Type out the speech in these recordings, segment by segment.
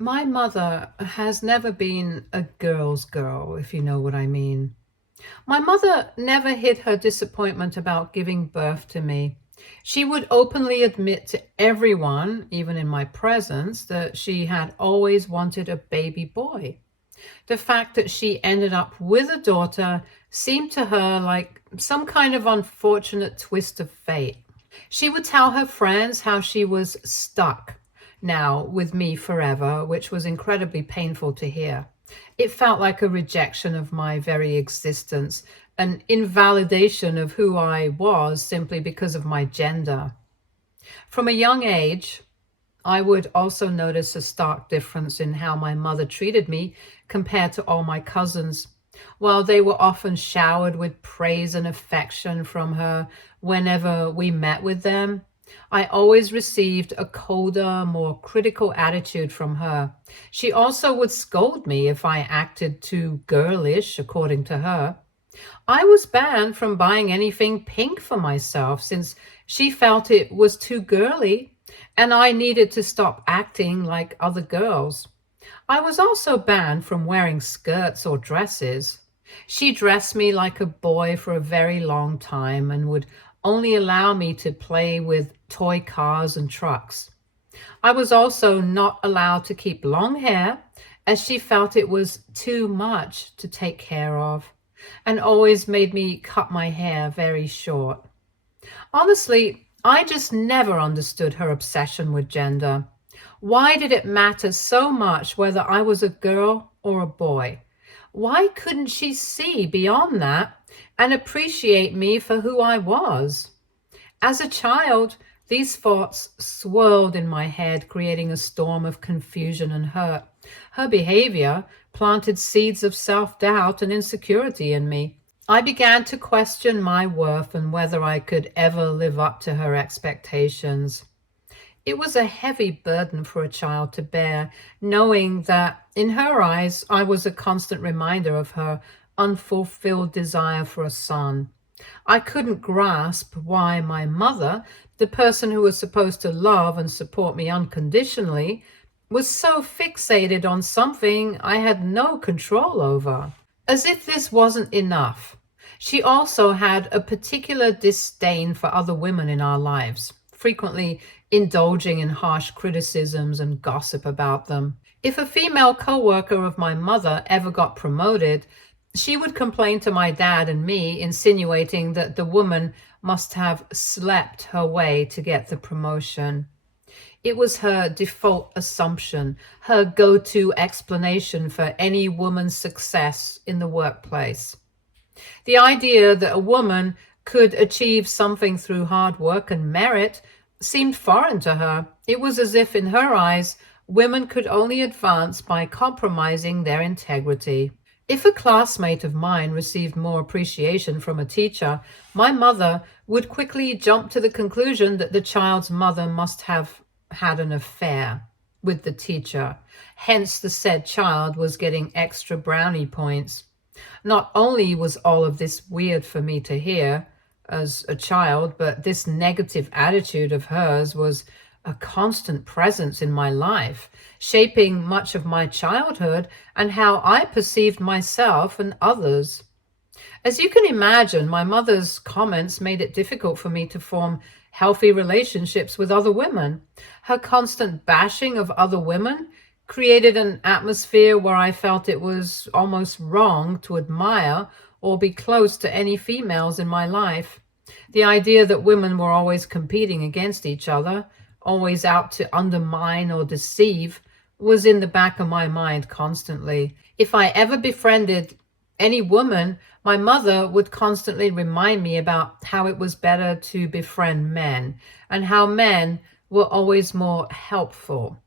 My mother has never been a girl's girl, if you know what I mean. My mother never hid her disappointment about giving birth to me. She would openly admit to everyone, even in my presence, that she had always wanted a baby boy. The fact that she ended up with a daughter seemed to her like some kind of unfortunate twist of fate. She would tell her friends how she was stuck now with me forever, which was incredibly painful to hear. It felt like a rejection of my very existence, an invalidation of who I was simply because of my gender. From a young age, I would also notice a stark difference in how my mother treated me compared to all my cousins. While they were often showered with praise and affection from her whenever we met with them, I always received a colder, more critical attitude from her. She also would scold me if I acted too girlish, according to her. I was banned from buying anything pink for myself since she felt it was too girly and I needed to stop acting like other girls. I was also banned from wearing skirts or dresses. She dressed me like a boy for a very long time and would only allow me to play with toy cars and trucks. I was also not allowed to keep long hair as she felt it was too much to take care of and always made me cut my hair very short. Honestly, I just never understood her obsession with gender. Why did it matter so much whether I was a girl or a boy? Why couldn't she see beyond that and appreciate me for who I was? As a child, these thoughts swirled in my head, creating a storm of confusion and hurt. Her behavior planted seeds of self doubt and insecurity in me. I began to question my worth and whether I could ever live up to her expectations. It was a heavy burden for a child to bear, knowing that in her eyes I was a constant reminder of her unfulfilled desire for a son. I couldn't grasp why my mother, the person who was supposed to love and support me unconditionally, was so fixated on something I had no control over. As if this wasn't enough, she also had a particular disdain for other women in our lives, frequently indulging in harsh criticisms and gossip about them. If a female co-worker of my mother ever got promoted, she would complain to my dad and me, insinuating that the woman must have slept her way to get the promotion. It was her default assumption, her go-to explanation for any woman's success in the workplace. The idea that a woman could achieve something through hard work and merit seemed foreign to her. It was as if, in her eyes, women could only advance by compromising their integrity. If a classmate of mine received more appreciation from a teacher, my mother would quickly jump to the conclusion that the child's mother must have had an affair with the teacher. Hence, the said child was getting extra brownie points. Not only was all of this weird for me to hear as a child, but this negative attitude of hers was a constant presence in my life, shaping much of my childhood and how I perceived myself and others. As you can imagine, my mother's comments made it difficult for me to form healthy relationships with other women. Her constant bashing of other women created an atmosphere where I felt it was almost wrong to admire or be close to any females in my life. The idea that women were always competing against each other, always out to undermine or deceive, was in the back of my mind constantly. If I ever befriended any woman, my mother would constantly remind me about how it was better to befriend men and how men were always more helpful.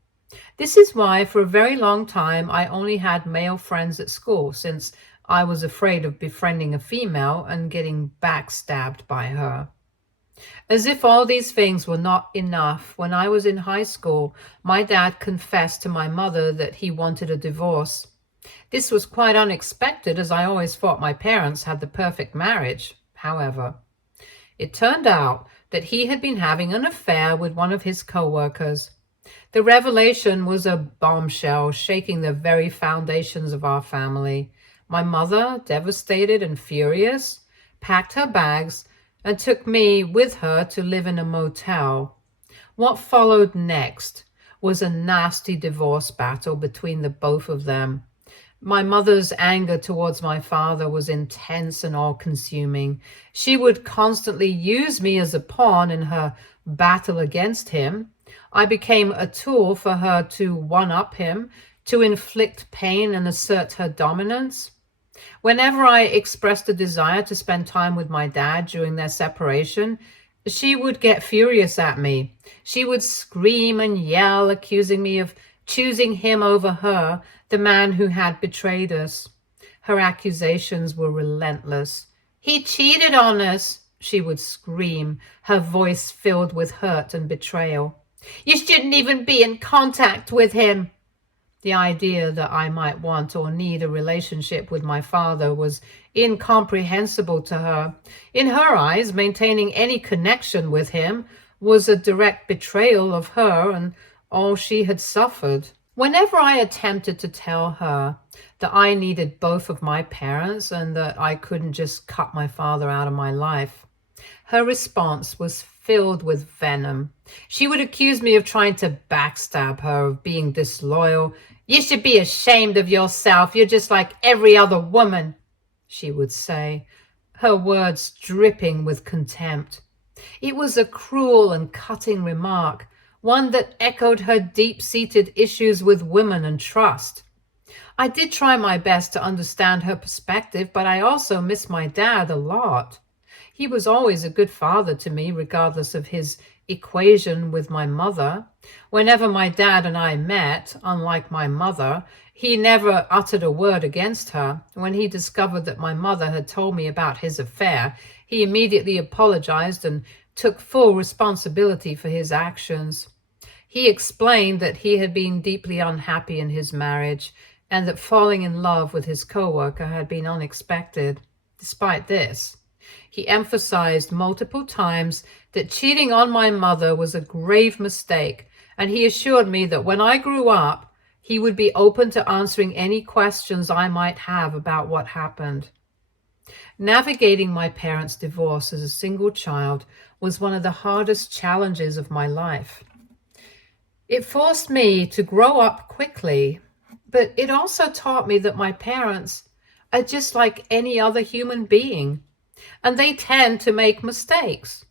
This is why, for a very long time, I only had male friends at school, since I was afraid of befriending a female and getting backstabbed by her. As if all these things were not enough, when I was in high school, my dad confessed to my mother that he wanted a divorce. This was quite unexpected, as I always thought my parents had the perfect marriage. However, it turned out that he had been having an affair with one of his co-workers. The revelation was a bombshell, shaking the very foundations of our family. My mother, devastated and furious, packed her bags and took me with her to live in a motel. What followed next was a nasty divorce battle between the both of them. My mother's anger towards my father was intense and all-consuming. She would constantly use me as a pawn in her battle against him. I became a tool for her to one-up him, to inflict pain and assert her dominance. Whenever I expressed a desire to spend time with my dad during their separation, she would get furious at me. She would scream and yell, accusing me of choosing him over her, the man who had betrayed us. Her accusations were relentless. "He cheated on us," she would scream, her voice filled with hurt and betrayal. "You shouldn't even be in contact with him." The idea that I might want or need a relationship with my father was incomprehensible to her. In her eyes, maintaining any connection with him was a direct betrayal of her and all she had suffered. Whenever I attempted to tell her that I needed both of my parents and that I couldn't just cut my father out of my life, her response was filled with venom. She would accuse me of trying to backstab her, of being disloyal. "You should be ashamed of yourself. You're just like every other woman," she would say, her words dripping with contempt. It was a cruel and cutting remark, one that echoed her deep-seated issues with women and trust. I did try my best to understand her perspective, but I also missed my dad a lot. He was always a good father to me, regardless of his equation with my mother. Whenever my dad and I met, unlike my mother, he never uttered a word against her. When he discovered that my mother had told me about his affair, he immediately apologized and took full responsibility for his actions. He explained that he had been deeply unhappy in his marriage and that falling in love with his coworker had been unexpected. Despite this, he emphasized multiple times that cheating on my mother was a grave mistake, and he assured me that when I grew up, he would be open to answering any questions I might have about what happened. Navigating my parents' divorce as a single child was one of the hardest challenges of my life. It forced me to grow up quickly, but it also taught me that my parents are just like any other human being, and they tend to make mistakes.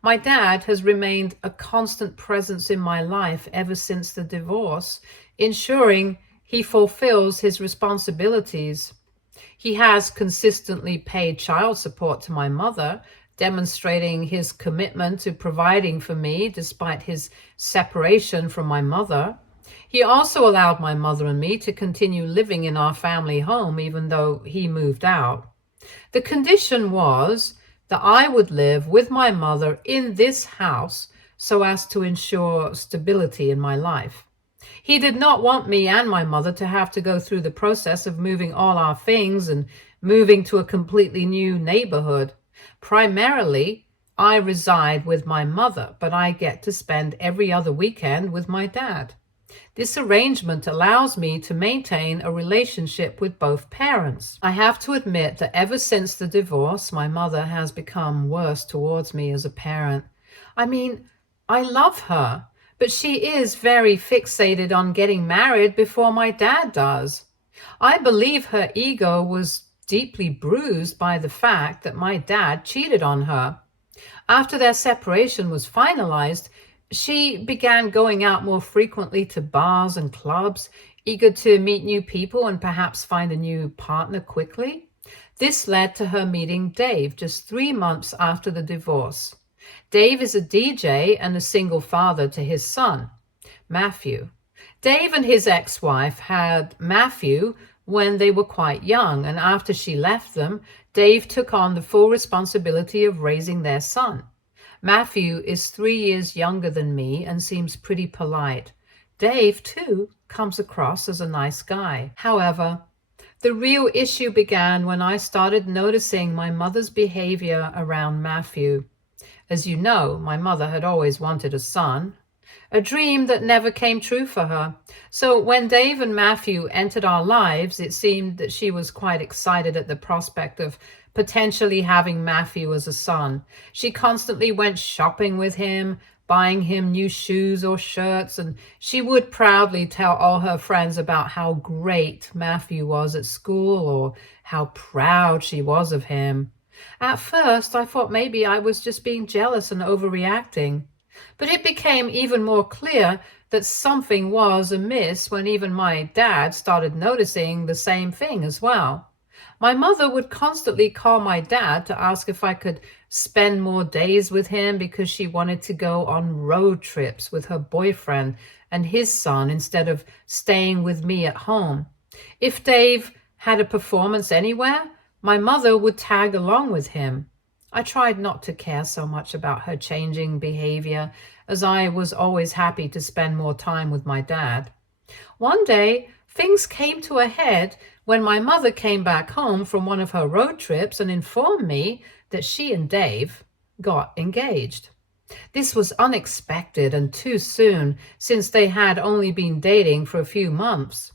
My dad has remained a constant presence in my life ever since the divorce, ensuring he fulfills his responsibilities. He has consistently paid child support to my mother, demonstrating his commitment to providing for me despite his separation from my mother. He also allowed my mother and me to continue living in our family home even though he moved out. The condition was that I would live with my mother in this house so as to ensure stability in my life. He did not want me and my mother to have to go through the process of moving all our things and moving to a completely new neighborhood. Primarily, I reside with my mother, but I get to spend every other weekend with my dad. This arrangement allows me to maintain a relationship with both parents. I have to admit that ever since the divorce, my mother has become worse towards me as a parent. I mean, I love her, but she is very fixated on getting married before my dad does. I believe her ego was deeply bruised by the fact that my dad cheated on her. After their separation was finalized, she began going out more frequently to bars and clubs, eager to meet new people and perhaps find a new partner quickly. This led to her meeting Dave just 3 months after the divorce. Dave is a DJ and a single father to his son, Matthew. Dave and his ex-wife had Matthew when they were quite young, and after she left them, Dave took on the full responsibility of raising their son. Matthew is 3 years younger than me and seems pretty polite. Dave, too, comes across as a nice guy. However, the real issue began when I started noticing my mother's behavior around Matthew. As you know, my mother had always wanted a son. a dream that never came true for her. So when Dave and Matthew entered our lives, it seemed that she was quite excited at the prospect of potentially having Matthew as a son. She constantly went shopping with him, buying him new shoes or shirts, and she would proudly tell all her friends about how great Matthew was at school or how proud she was of him. At first, I thought maybe I was just being jealous and overreacting. But it became even more clear that something was amiss when even my dad started noticing the same thing as well. My mother would constantly call my dad to ask if I could spend more days with him because she wanted to go on road trips with her boyfriend and his son instead of staying with me at home. If Dave had a performance anywhere, my mother would tag along with him. I tried not to care so much about her changing behavior, as I was always happy to spend more time with my dad. One day, things came to a head when my mother came back home from one of her road trips and informed me that she and Dave got engaged. This was unexpected and too soon, since they had only been dating for a few months.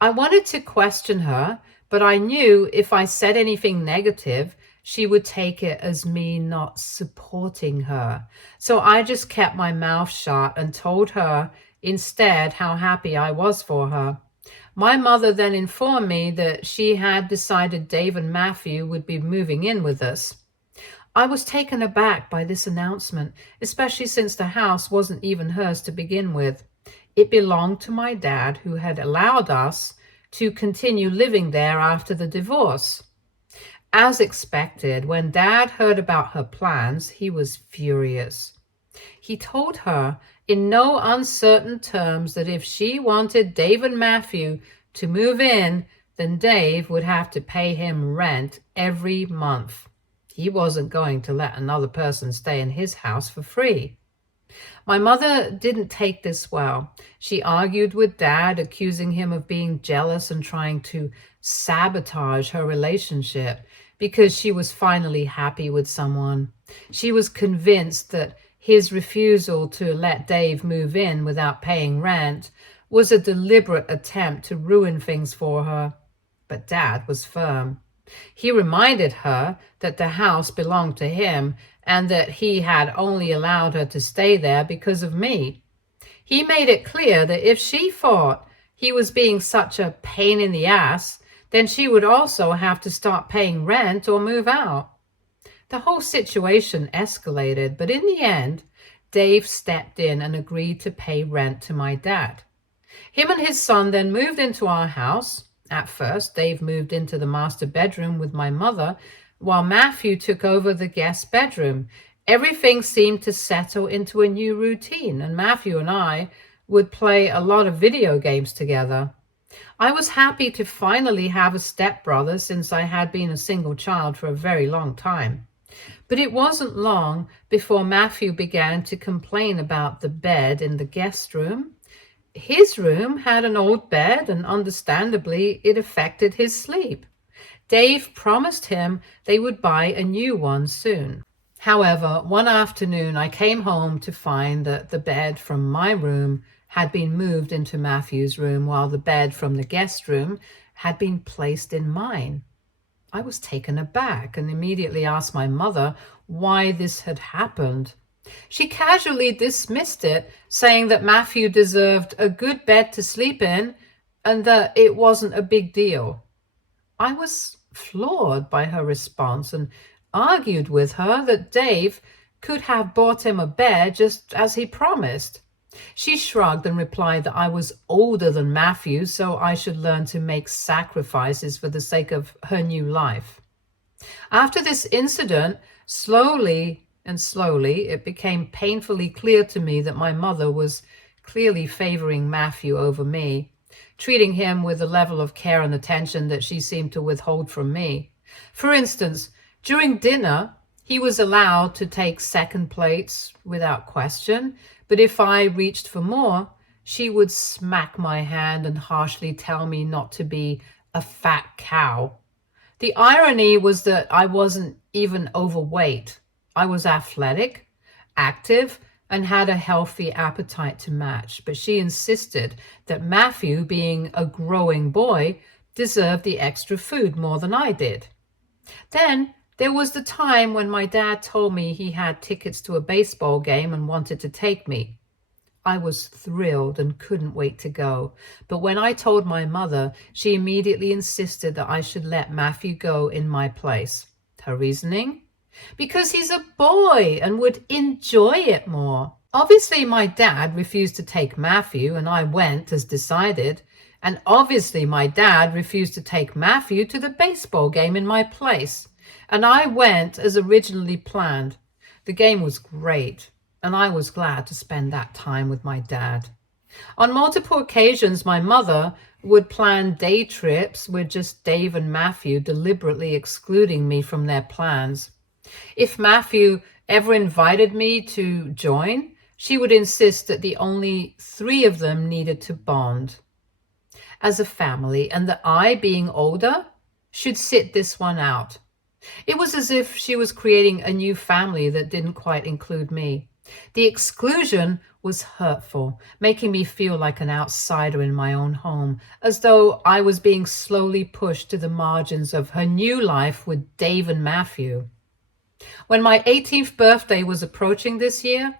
I wanted to question her, but I knew if I said anything negative, she would take it as me not supporting her. So I just kept my mouth shut and told her instead how happy I was for her. My mother then informed me that she had decided Dave and Matthew would be moving in with us. I was taken aback by this announcement, especially since the house wasn't even hers to begin with. It belonged to my dad, who had allowed us to continue living there after the divorce. As expected, when Dad heard about her plans, he was furious. He told her in no uncertain terms that if she wanted Dave and Matthew to move in, then Dave would have to pay him rent every month. He wasn't going to let another person stay in his house for free. My mother didn't take this well. She argued with Dad, accusing him of being jealous and trying to sabotage her relationship because she was finally happy with someone. She was convinced that his refusal to let Dave move in without paying rent was a deliberate attempt to ruin things for her. But Dad was firm. He reminded her that the house belonged to him and that he had only allowed her to stay there because of me. He made it clear that if she thought he was being such a pain in the ass, then she would also have to start paying rent or move out. The whole situation escalated, but in the end, Dave stepped in and agreed to pay rent to my dad. Him and his son then moved into our house. At first, Dave moved into the master bedroom with my mother, while Matthew took over the guest bedroom. Everything seemed to settle into a new routine, and Matthew and I would play a lot of video games together. I was happy to finally have a stepbrother, since I had been a single child for a very long time. But it wasn't long before Matthew began to complain about the bed in the guest room. His room had an old bed, and understandably, it affected his sleep. Dave promised him they would buy a new one soon. However, one afternoon I came home to find that the bed from my room had been moved into Matthew's room, while the bed from the guest room had been placed in mine. I was taken aback and immediately asked my mother why this had happened. She casually dismissed it, saying that Matthew deserved a good bed to sleep in and that it wasn't a big deal. I was floored by her response and argued with her that Dave could have bought him a bed just as he promised. She shrugged and replied that I was older than Matthew, so I should learn to make sacrifices for the sake of her new life. After this incident, slowly, it became painfully clear to me that my mother was clearly favoring Matthew over me, treating him with a level of care and attention that she seemed to withhold from me. For instance, during dinner, he was allowed to take second plates without question, but if I reached for more, she would smack my hand and harshly tell me not to be a fat cow. The irony was that I wasn't even overweight. I was athletic, active, and had a healthy appetite to match, but she insisted that Matthew, being a growing boy, deserved the extra food more than I did. Then there was the time when my dad told me he had tickets to a baseball game and wanted to take me. I was thrilled and couldn't wait to go. But when I told my mother, she immediately insisted that I should let Matthew go in my place. Her reasoning? Because he's a boy and would enjoy it more. Obviously, my dad refused to take Matthew, and I went as decided. And obviously, my dad refused to take Matthew to the baseball game in my place. And I went as originally planned. The game was great, and I was glad to spend that time with my dad. On multiple occasions, my mother would plan day trips with just Dave and Matthew, deliberately excluding me from their plans. If Matthew ever invited me to join, she would insist that the only 3 of them needed to bond as a family, and that I, being older, should sit this one out. It was as if she was creating a new family that didn't quite include me. The exclusion was hurtful, making me feel like an outsider in my own home, as though I was being slowly pushed to the margins of her new life with Dave and Matthew. When my 18th birthday was approaching this year,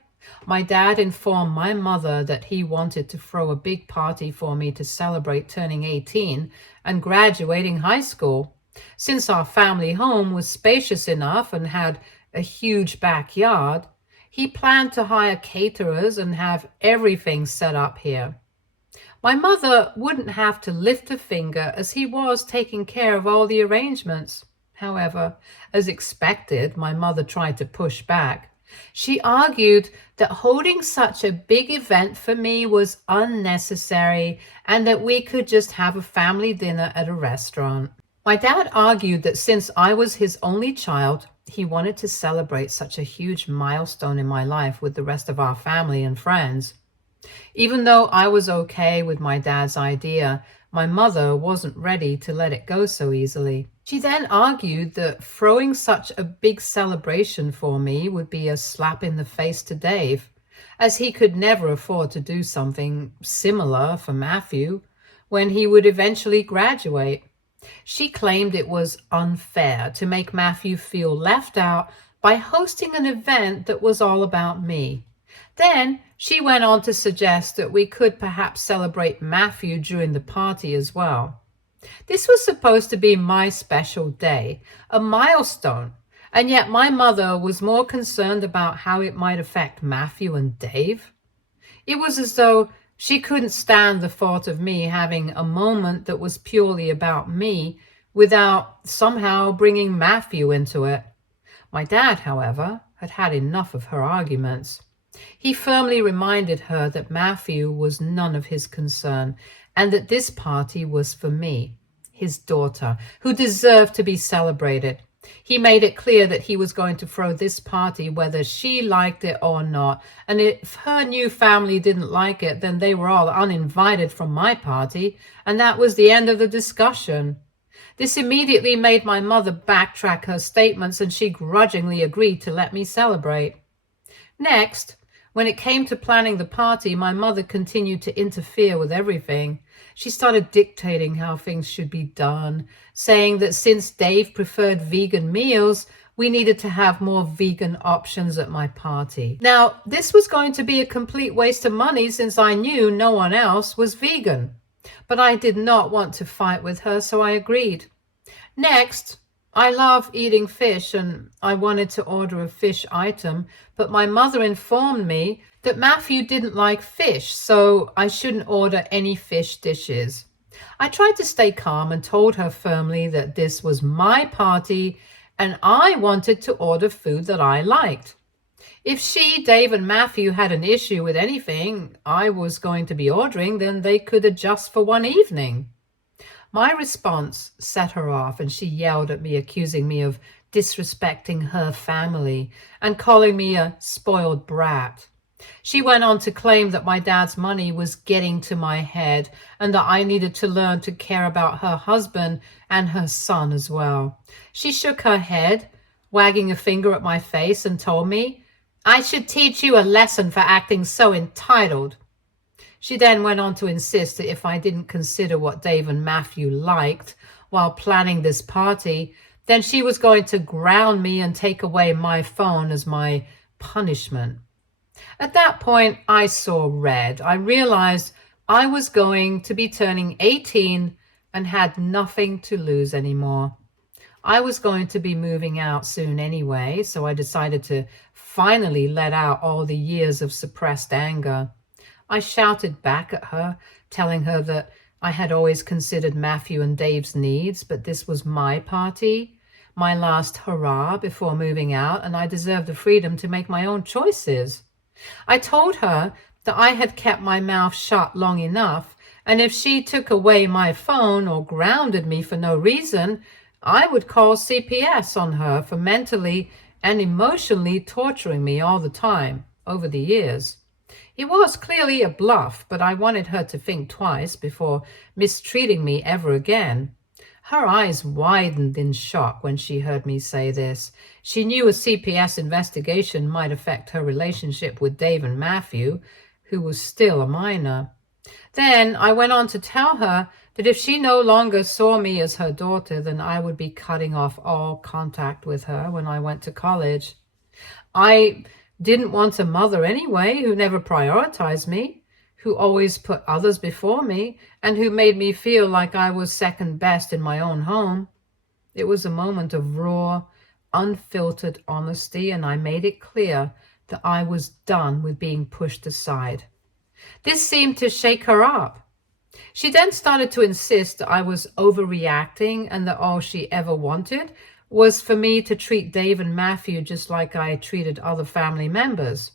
my dad informed my mother that he wanted to throw a big party for me to celebrate turning 18 and graduating high school. Since our family home was spacious enough and had a huge backyard, he planned to hire caterers and have everything set up here. My mother wouldn't have to lift a finger, as he was taking care of all the arrangements. However, as expected, my mother tried to push back. She argued that holding such a big event for me was unnecessary and that we could just have a family dinner at a restaurant. My dad argued that since I was his only child, he wanted to celebrate such a huge milestone in my life with the rest of our family and friends. Even though I was okay with my dad's idea, my mother wasn't ready to let it go so easily. She then argued that throwing such a big celebration for me would be a slap in the face to Dave, as he could never afford to do something similar for Matthew when he would eventually graduate. She claimed it was unfair to make Matthew feel left out by hosting an event that was all about me. Then she went on to suggest that we could perhaps celebrate Matthew during the party as well. This was supposed to be my special day, a milestone, and yet my mother was more concerned about how it might affect Matthew and Dave. It was as though she couldn't stand the thought of me having a moment that was purely about me without somehow bringing Matthew into it. My dad, however, had had enough of her arguments. He firmly reminded her that Matthew was none of his concern and that this party was for me, his daughter, who deserved to be celebrated. He made it clear that he was going to throw this party whether she liked it or not, and if her new family didn't like it, then they were all uninvited from my party, and that was the end of the discussion. This immediately made my mother backtrack her statements, and she grudgingly agreed to let me celebrate. Next, when it came to planning the party, my mother continued to interfere with everything. She started dictating how things should be done, saying that since Dave preferred vegan meals, we needed to have more vegan options at my party. Now, this was going to be a complete waste of money since I knew no one else was vegan. But I did not want to fight with her, so I agreed. Next, I love eating fish and I wanted to order a fish item, but my mother informed me that Matthew didn't like fish, so I shouldn't order any fish dishes. I tried to stay calm and told her firmly that this was my party and I wanted to order food that I liked. If she, Dave, and Matthew had an issue with anything I was going to be ordering, then they could adjust for one evening. My response set her off, and she yelled at me, accusing me of disrespecting her family and calling me a spoiled brat. She went on to claim that my dad's money was getting to my head and that I needed to learn to care about her husband and her son as well. She shook her head, wagging a finger at my face, and told me I should teach you a lesson for acting so entitled. She then went on to insist that if I didn't consider what Dave and Matthew liked while planning this party, then she was going to ground me and take away my phone as my punishment. At that point, I saw red. I realized I was going to be turning 18 and had nothing to lose anymore. I was going to be moving out soon anyway, so I decided to finally let out all the years of suppressed anger. I shouted back at her, telling her that I had always considered Matthew and Dave's needs, but this was my party, my last hurrah before moving out, and I deserved the freedom to make my own choices. I told her that I had kept my mouth shut long enough, and if she took away my phone or grounded me for no reason, I would call CPS on her for mentally and emotionally torturing me all the time over the years. It was clearly a bluff, but I wanted her to think twice before mistreating me ever again. Her eyes widened in shock when she heard me say this. She knew a CPS investigation might affect her relationship with Dave and Matthew, who was still a minor. Then I went on to tell her that if she no longer saw me as her daughter, then I would be cutting off all contact with her when I went to college. I didn't want a mother anyway who never prioritized me, who always put others before me, and who made me feel like I was second best in my own home. It was a moment of raw, unfiltered honesty, and I made it clear that I was done with being pushed aside. This seemed to shake her up. She then started to insist that I was overreacting and that all she ever wanted was for me to treat Dave and Matthew just like I treated other family members.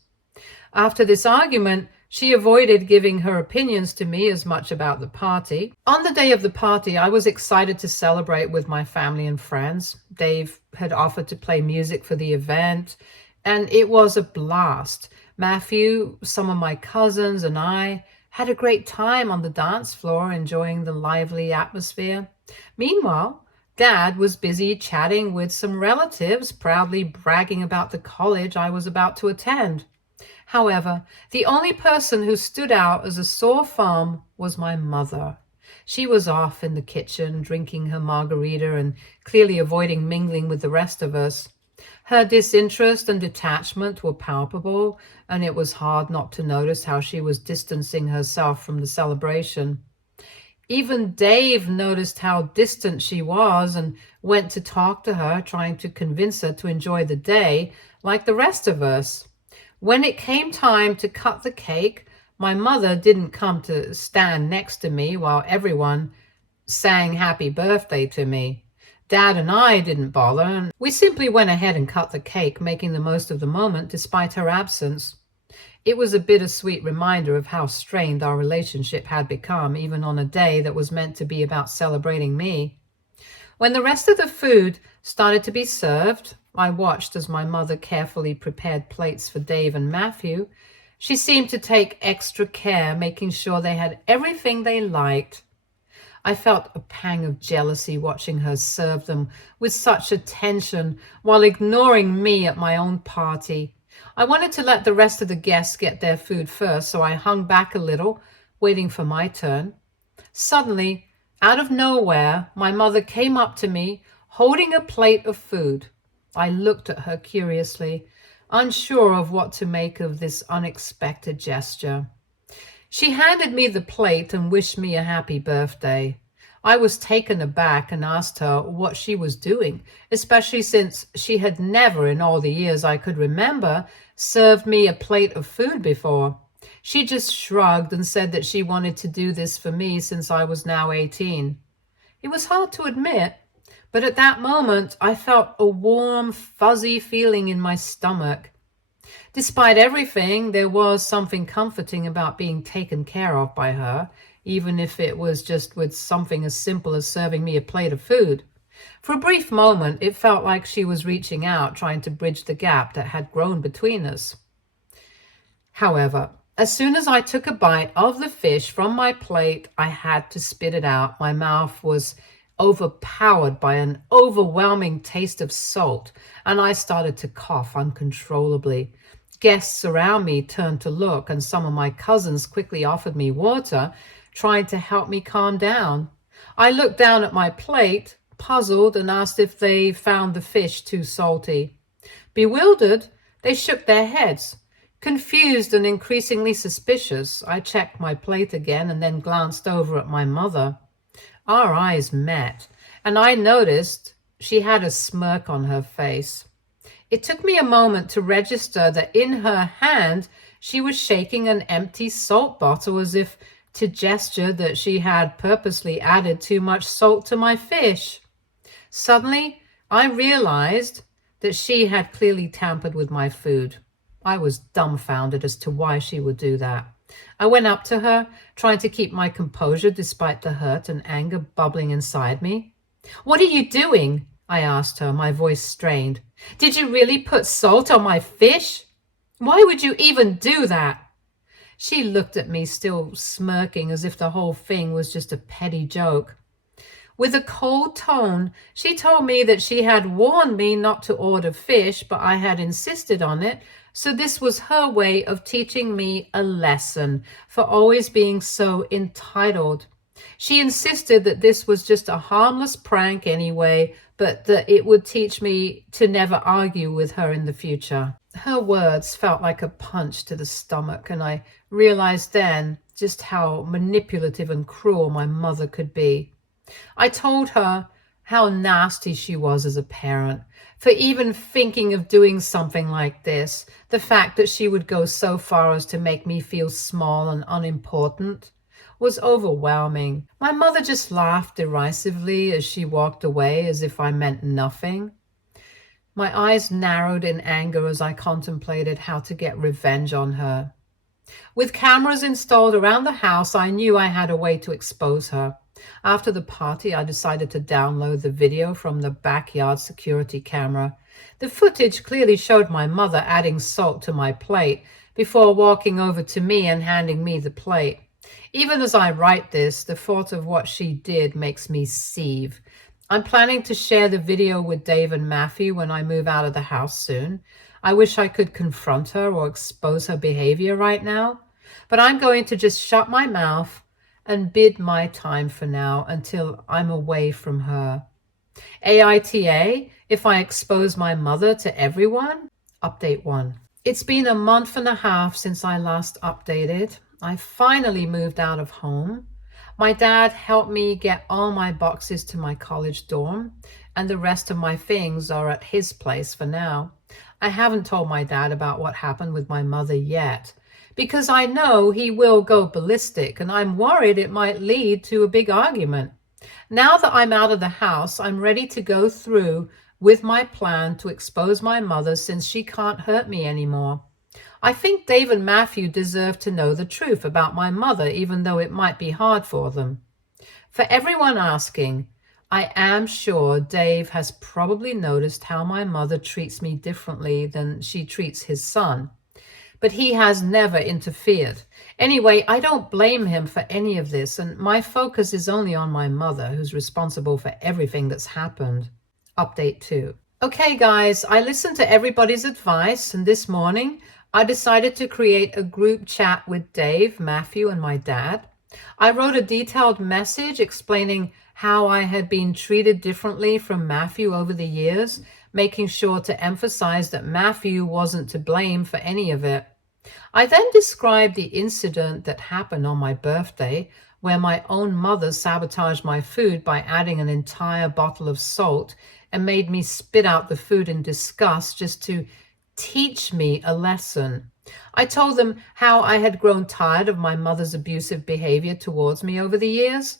After this argument, she avoided giving her opinions to me as much about the party. On the day of the party, I was excited to celebrate with my family and friends. Dave had offered to play music for the event, and it was a blast. Matthew, some of my cousins, and I had a great time on the dance floor, enjoying the lively atmosphere. Meanwhile, Dad was busy chatting with some relatives, proudly bragging about the college I was about to attend. However, the only person who stood out as a sore thumb was my mother. She was off in the kitchen, drinking her margarita and clearly avoiding mingling with the rest of us. Her disinterest and detachment were palpable, and it was hard not to notice how she was distancing herself from the celebration. Even Dave noticed how distant she was and went to talk to her, trying to convince her to enjoy the day like the rest of us. When it came time to cut the cake, my mother didn't come to stand next to me while everyone sang happy birthday to me. Dad and I didn't bother, and we simply went ahead and cut the cake, making the most of the moment despite her absence. It was a bittersweet reminder of how strained our relationship had become, even on a day that was meant to be about celebrating me. When the rest of the food started to be served, I watched as my mother carefully prepared plates for Dave and Matthew. She seemed to take extra care, making sure they had everything they liked. I felt a pang of jealousy watching her serve them with such attention while ignoring me at my own party. I wanted to let the rest of the guests get their food first, so I hung back a little, waiting for my turn. Suddenly, out of nowhere, my mother came up to me, holding a plate of food. I looked at her curiously, unsure of what to make of this unexpected gesture. She handed me the plate and wished me a happy birthday. I was taken aback and asked her what she was doing, especially since she had never in all the years I could remember served me a plate of food before. She just shrugged and said that she wanted to do this for me since I was now 18. It was hard to admit, but at that moment I felt a warm, fuzzy feeling in my stomach. Despite everything, there was something comforting about being taken care of by her, even if it was just with something as simple as serving me a plate of food. For a brief moment, it felt like she was reaching out, trying to bridge the gap that had grown between us. However, as soon as I took a bite of the fish from my plate, I had to spit it out. My mouth was overpowered by an overwhelming taste of salt, and I started to cough uncontrollably. Guests around me turned to look, and some of my cousins quickly offered me water, trying to help me calm down. I looked down at my plate, puzzled, and asked if they found the fish too salty. Bewildered, they shook their heads. Confused and increasingly suspicious, I checked my plate again and then glanced over at my mother. Our eyes met, and I noticed she had a smirk on her face. It took me a moment to register that in her hand she was shaking an empty salt bottle as if to gesture that she had purposely added too much salt to my fish. Suddenly, I realized that she had clearly tampered with my food. I was dumbfounded as to why she would do that. I went up to her, trying to keep my composure despite the hurt and anger bubbling inside me. "What are you doing?" I asked her, my voice strained. "Did you really put salt on my fish? Why would you even do that?" She looked at me, still smirking as if the whole thing was just a petty joke. With a cold tone, she told me that she had warned me not to order fish, but I had insisted on it, so this was her way of teaching me a lesson for always being so entitled. She insisted that this was just a harmless prank anyway, but that it would teach me to never argue with her in the future. Her words felt like a punch to the stomach, and I realized then just how manipulative and cruel my mother could be. I told her how nasty she was as a parent for even thinking of doing something like this, the fact that she would go so far as to make me feel small and unimportant was overwhelming. My mother just laughed derisively as she walked away as if I meant nothing. My eyes narrowed in anger as I contemplated how to get revenge on her. With cameras installed around the house, I knew I had a way to expose her. After the party, I decided to download the video from the backyard security camera. The footage clearly showed my mother adding salt to my plate before walking over to me and handing me the plate. Even as I write this, the thought of what she did makes me seethe. I'm planning to share the video with Dave and Matthew when I move out of the house soon. I wish I could confront her or expose her behavior right now, but I'm going to just shut my mouth and bid my time for now until I'm away from her. AITA, if I expose my mother to everyone? Update 1. It's been a month and a half since I last updated. I finally moved out of home. My dad helped me get all my boxes to my college dorm, and the rest of my things are at his place for now. I haven't told my dad about what happened with my mother yet, because I know he will go ballistic, and I'm worried it might lead to a big argument. Now that I'm out of the house, I'm ready to go through with my plan to expose my mother since she can't hurt me anymore. I think Dave and Matthew deserve to know the truth about my mother, even though it might be hard for them. For everyone asking, I am sure Dave has probably noticed how my mother treats me differently than she treats his son, but he has never interfered. Anyway, I don't blame him for any of this, and my focus is only on my mother, who's responsible for everything that's happened. Update 2. Okay, guys, I listened to everybody's advice, and this morning I decided to create a group chat with Dave, Matthew, and my dad. I wrote a detailed message explaining how I had been treated differently from Matthew over the years, making sure to emphasize that Matthew wasn't to blame for any of it. I then described the incident that happened on my birthday, where my own mother sabotaged my food by adding an entire bottle of salt and made me spit out the food in disgust just to teach me a lesson. I told them how I had grown tired of my mother's abusive behavior towards me over the years.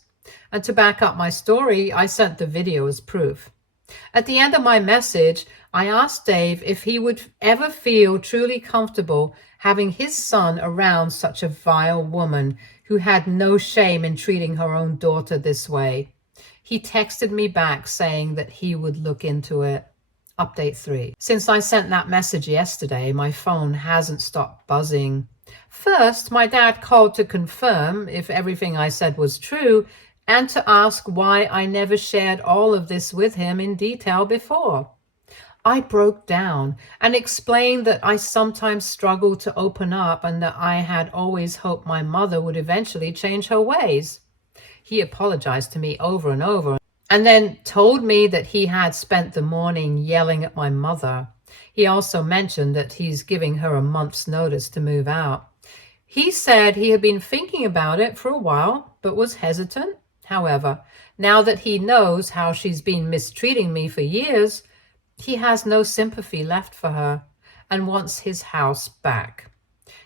And to back up my story, I sent the video as proof. At the end of my message, I asked Dave if he would ever feel truly comfortable having his son around such a vile woman who had no shame in treating her own daughter this way. He texted me back saying that he would look into it. Update 3. Since I sent that message yesterday, my phone hasn't stopped buzzing. First, my dad called to confirm if everything I said was true and to ask why I never shared all of this with him in detail before. I broke down and explained that I sometimes struggled to open up and that I had always hoped my mother would eventually change her ways. He apologized to me over and over and then told me that he had spent the morning yelling at my mother. He also mentioned that he's giving her a month's notice to move out. He said he had been thinking about it for a while, but was hesitant. However, now that he knows how she's been mistreating me for years, he has no sympathy left for her and wants his house back.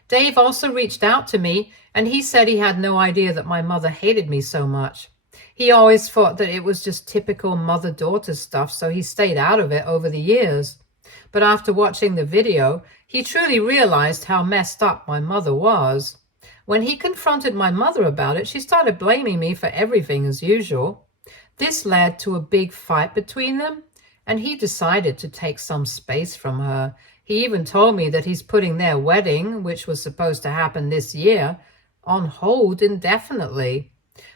Dave also reached out to me, and he said he had no idea that my mother hated me so much. He always thought that it was just typical mother-daughter stuff, so he stayed out of it over the years. But after watching the video, he truly realized how messed up my mother was. When he confronted my mother about it, she started blaming me for everything as usual. This led to a big fight between them, and he decided to take some space from her. He even told me that he's putting their wedding, which was supposed to happen this year, on hold indefinitely.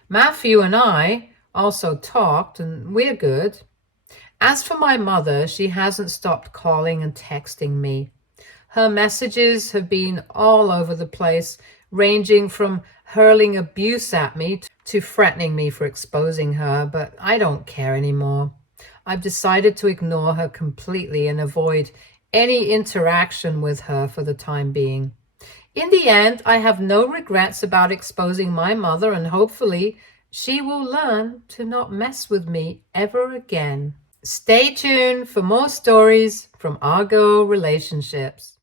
Matthew and I also talked, and we're good. As for my mother, she hasn't stopped calling and texting me. Her messages have been all over the place, ranging from hurling abuse at me to threatening me for exposing her, but I don't care anymore. I've decided to ignore her completely and avoid any interaction with her for the time being. In the end, I have no regrets about exposing my mother, and hopefully she will learn to not mess with me ever again. Stay tuned for more stories from Argo Relationships.